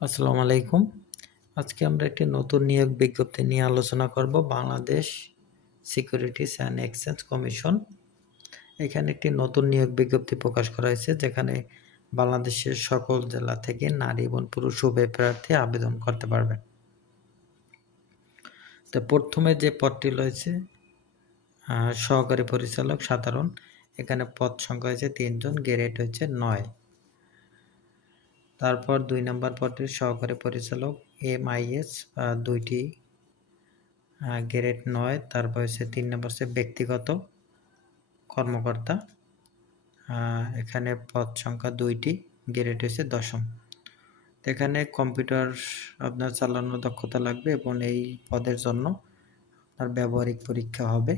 আসসালামু আলাইকুম। আজকে আমরা একটি নতুন নিয়োগ বিজ্ঞপ্তি নিয়ে আলোচনা করব। Bangladesh securities and exchange commission. এখানে একটি নতুন নিয়োগ বিজ্ঞপ্তি প্রকাশ করা হয়েছে, যেখানে বাংলাদেশের সকল জেলা থেকে নারী এবং পুরুষ উভয় প্রার্থী আবেদন করতে পারবেন। তো প্রথমে যে পদটি রয়েছে সহকারী পরিচালক সাধারণ, এখানে পদ সংখ্যা হয়েছে ৩ জন, গ্রেড হচ্ছে ৯। তারপর ২ নম্বর পদটির সহকারী পরিচালক MIS ২টি, গ্রেড ৯। তারপর হচ্ছে ৩ নম্বর হচ্ছে ব্যক্তিগত কর্মকর্তা, এখানে পদ সংখ্যা ২টি, গ্রেড হচ্ছে ১০ম। এখানে কম্পিউটার আপনার চালানোর দক্ষতা লাগবে এবং এই পদের জন্য আপনার ব্যবহারিক পরীক্ষা হবে।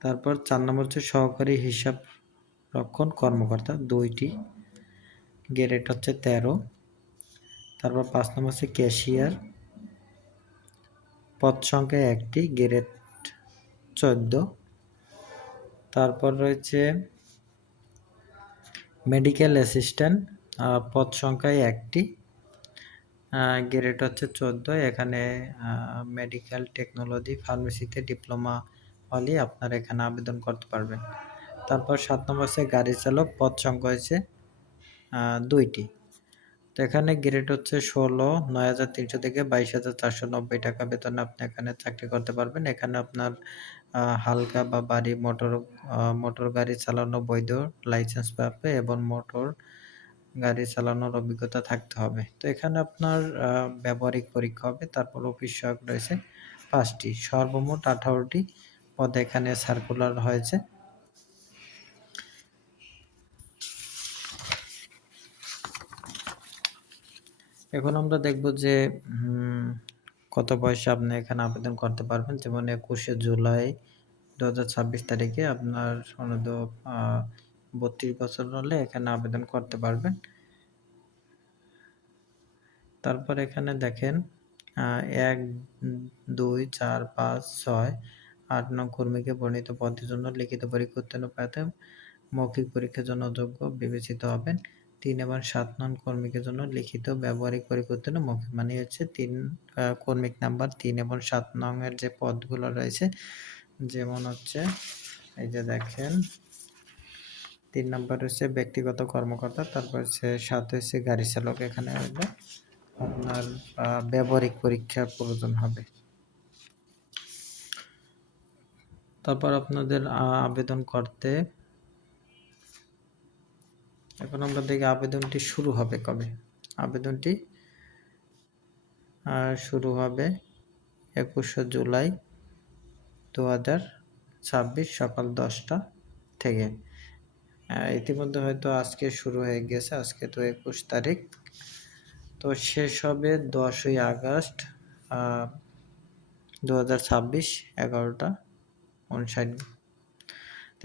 তারপর ৪ নম্বর হচ্ছে সহকারী হিসাব রক্ষণ কর্মকর্তা, ২টি, গ্রেড হচ্ছে ১৩। তারপর ৫ নম্বর হচ্ছে ক্যাশিয়ার, পদ সংখ্যা ১টি, গ্রেড ১৪। তারপর রয়েছে মেডিকেল অ্যাসিস্ট্যান্ট, পদ সংখ্যায় ১টি, গ্রেড হচ্ছে ১৪। এখানে মেডিকেল টেকনোলজি ফার্মেসিতে ডিপ্লোমা হলে আপনারা এখানে আবেদন করতে পারবেন। তারপর ৭ নম্বর হচ্ছে গাড়ি চালক, পদ সংখ্যা হয়েছে ২টি। তো এখানে গ্রেড হচ্ছে ১৬, ৯,৩০০ থেকে ২২,৪৯০ টাকা বেতনে আপনি এখানে চাকরি করতে পারবেন। এখানে আপনার হালকা বা ভারী মোটর গাড়ি চালানো বৈধ লাইসেন্স পাবে এবং মোটর গাড়ি চালানোর অভিজ্ঞতা থাকতে হবে। তো এখানে আপনার ব্যবহারিক পরীক্ষা হবে। তারপর অফিস সহায়ক রয়েছে ৫টি, সর্বমোট ১৮টি পদ এখানে সার্কুলার হয়েছে। এখন আমরা দেখব যে কত বয়সে আপনি এখানে আবেদন করতে পারবেন। যেমন ২১শে জুলাই ২০২৬ তারিখে আপনার অনূর্ধ্ব ৩২ বছর হলে এখানে আবেদন করতে পারবেন। তারপর এখানে দেখেন ১, ২, ৪, ৫, ৬, ৮ নং কর্মীকে বর্ণিত পদের জন্য লিখিত পরীক্ষা উত্তীর্ণ প্রার্থী মৌখিক পরীক্ষার জন্য যোগ্য বিবেচিত হবেন। ৩ এবং ৭ নং কর্মীকে জন্য লিখিত ব্যবহারিক পরীক্ষা উত্তীর্ণ মৌখিক, মানে হচ্ছে ৩ কর্মিক নাম্বার ৩ এবং ৭ নং এর যে পদগুলো রয়েছে, যেমন হচ্ছে এই যে দেখেন ৩ নম্বর হচ্ছে ব্যক্তিগত কর্মকর্তা, তারপর হচ্ছে ৭ হচ্ছে গাড়ি চালক। এখানে হলো আপনার ব্যবহারিক পরীক্ষার প্রয়োজন হবে। তারপর আপনাদের আবেদন করতে, এখন আমরা দেখি আবেদনটি শুরু হবে কবে। আবেদনটি শুরু হবে ২১শে জুলাই ২০২৬ সকাল ১০টা থেকে। ইতিমধ্যে হয়তো আজকে শুরু হয়ে গেছে, আজকে তো ২১ তারিখ, তো শেষ হবে ১০ই আগস্ট ২০২৬ ১১টা ৫৯।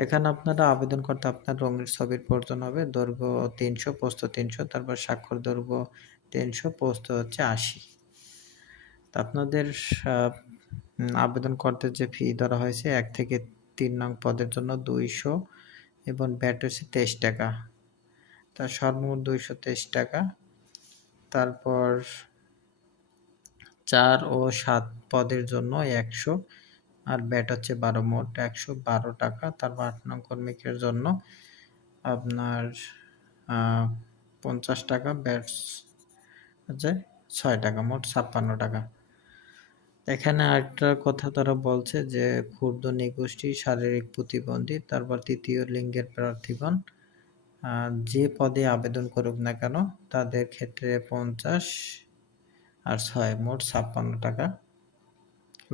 এখানে আপনারা আবেদন করতে আপনার রঙিন ছবির প্রয়োজন হবে। দৈর্ঘ্য ৩০০, প্রস্থ ৩০০, তারপর স্বাক্ষর দৈর্ঘ্য ৩০০, প্রস্থ হচ্ছে ৮০। তা আপনাদের আবেদন করতে যে ফি ধরা হয়েছে ১ থেকে ৩ নং পদের জন্য ২০০ এবং ভ্যাট হচ্ছে ২৩ টাকা। তা সর্বমোট ২২৩ টাকা। তারপর ৪ ও ৭ পদের জন্য ১০০ আর ভ্যাট হচ্ছে ১২, মোট ১১২ টাকা। তারপর ৮ নং কর্মীকের জন্য আপনার ৫০ টাকা, ভ্যাট হচ্ছে ৬ টাকা, মোট ৫৬ টাকা। এখানে আরেকটা কথা তারা বলছে যে ক্ষুদ্র নিগোষ্ঠী, শারীরিক প্রতিবন্ধী, তারপর তৃতীয় লিঙ্গের প্রার্থীগণ যে পদে আবেদন করুক না কেন তাদের ক্ষেত্রে ৫০ আর ৬ মোট ৫৬ টাকা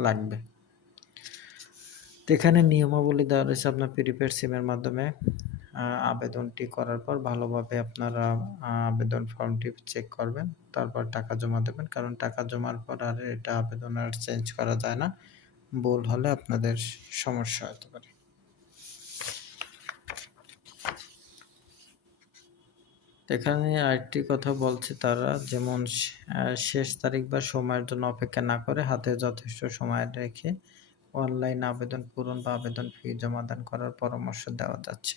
লাগবে। এখানে নিয়মাবলী দেওয়া রয়েছে। আপনার প্রিপেড সিমের মাধ্যমে আবেদনটি করার পর ভালোভাবে আপনারা আবেদন ফর্মটি চেক করবেন, তারপর টাকা জমা দেবেন, কারণ টাকা জমার পর আর এটা আবেদন আর চেঞ্জ করা যায় না। ভুল হলে আপনাদের সমস্যা হতে পারে। এখানে আরেকটি কথা বলছে তারা, যেমন শেষ তারিখ বা সময়ের জন্য অপেক্ষা না করে হাতে যথেষ্ট সময় রেখে অনলাইন আবেদন পূরণ বা আবেদন ফি জমাদান করার পরামর্শ দেওয়া যাচ্ছে।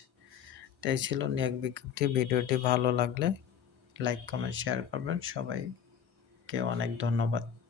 তাই ছিল নিয়োগ বিজ্ঞপ্তি। ভিডিওটি ভালো লাগলে লাইক, কমেন্ট, শেয়ার করবেন। সবাইকে অনেক ধন্যবাদ।